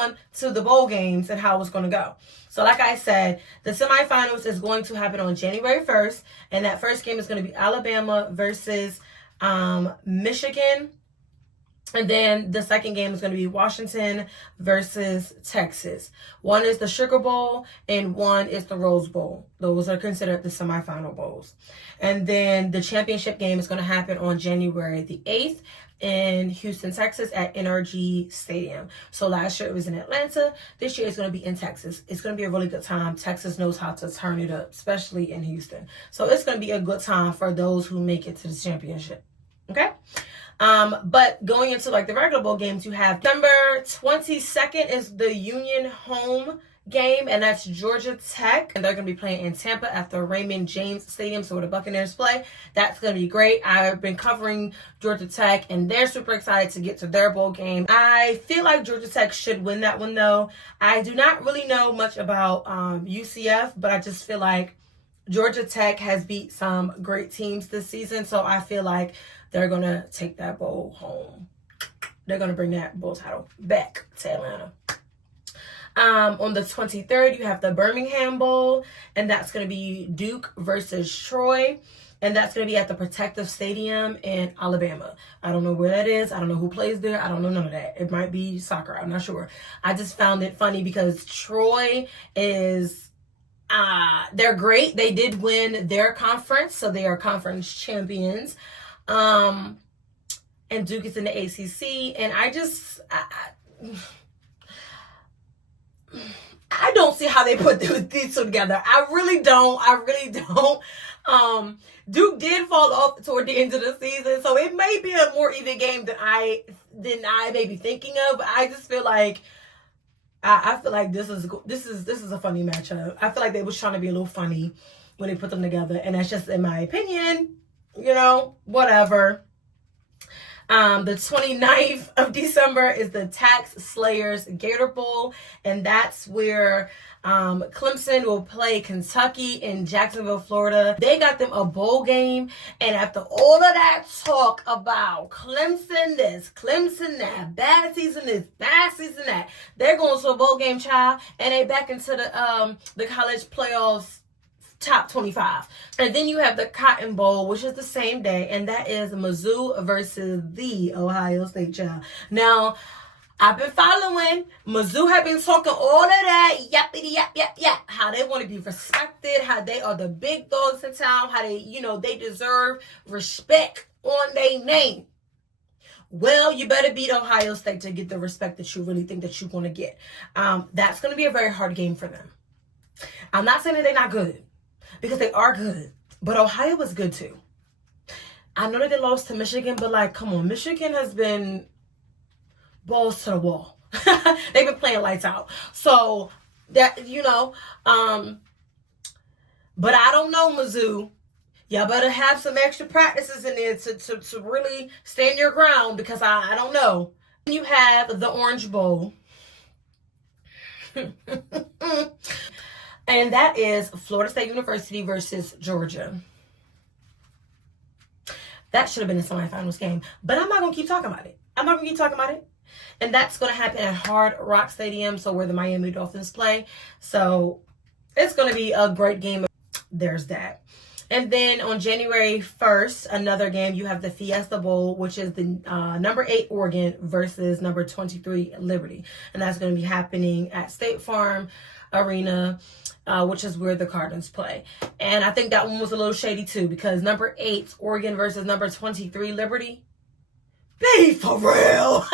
on to the bowl games and how it's going to go. So like I said, the semifinals is going to happen on January 1st. And that first game is going to be Alabama versus Michigan. And then the second game is going to be Washington versus Texas. One is the Sugar Bowl and one is the Rose Bowl. Those are considered the semifinal bowls. And then the championship game is going to happen on January the 8th in Houston, Texas at NRG Stadium. So last year it was in Atlanta. This year it's going to be in Texas. It's going to be a really good time. Texas knows how to turn it up, especially in Houston. So it's going to be a good time for those who make it to the championship. Okay? But going into like the regular bowl games, you have December 22nd is the Union home game, and that's Georgia Tech, and they're going to be playing in Tampa at the Raymond James Stadium, so where the Buccaneers play. That's going to be great. I've been covering Georgia Tech, and they're super excited to get to their bowl game. I feel like Georgia Tech should win that one, though. I do not really know much about UCF, but I just feel like Georgia Tech has beat some great teams this season, so I feel like they're going to take that bowl home. They're going to bring that bowl title back to Atlanta. On the 23rd, you have the Birmingham Bowl, and that's going to be Duke versus Troy, and that's going to be at the Protective Stadium in Alabama. I don't know where that is. I don't know who plays there. I don't know none of that. It might be soccer. I'm not sure. I just found it funny because Troy is... they're great. They did win their conference, so they are conference champions. And Duke is in the ACC, and I don't see how they put these two together. I really don't. Duke did fall off toward the end of the season, so it may be a more even game than I may be thinking of. But I just feel like I feel like this is a funny matchup. I feel like they was trying to be a little funny when they put them together, and that's just in my opinion. You know, whatever. The 29th of December is the Tax Slayers Gator Bowl, and that's where Clemson will play Kentucky in Jacksonville, Florida. They got them a bowl game, and after all of that talk about Clemson this, Clemson that, bad season this, bad season that, they're going to a bowl game, child, and they back into the college playoffs top 25. And then you have the Cotton Bowl, which is the same day, and that is Mizzou versus the Ohio State, child. Now, I've been following. Mizzou have been talking all of that, yappity yap, how they want to be respected, how they are the big dogs in town, how they, they deserve respect on their name. Well, you better beat Ohio State to get the respect that you really think that you're going to get. That's going to be a very hard game for them. I'm not saying that they're not good, because they are good. But Ohio was good too. I know that they lost to Michigan, but like, come on. Michigan has been balls to the wall. They've been playing lights out. So, that, but I don't know, Mizzou. Y'all better have some extra practices in there to really stand your ground, because I don't know. You have the Orange Bowl. And that is Florida State University versus Georgia. That should have been the semifinals game. But I'm not going to keep talking about it. And that's going to happen at Hard Rock Stadium, so where the Miami Dolphins play. So it's going to be a great game. There's that. And then on January 1st, another game, you have the Fiesta Bowl, which is the number 8 Oregon versus number 23 Liberty. And that's going to be happening at State Farm Arena, which is where the Cardinals play. And I think that one was a little shady too, because number 8 Oregon versus number 23 Liberty. Be for real.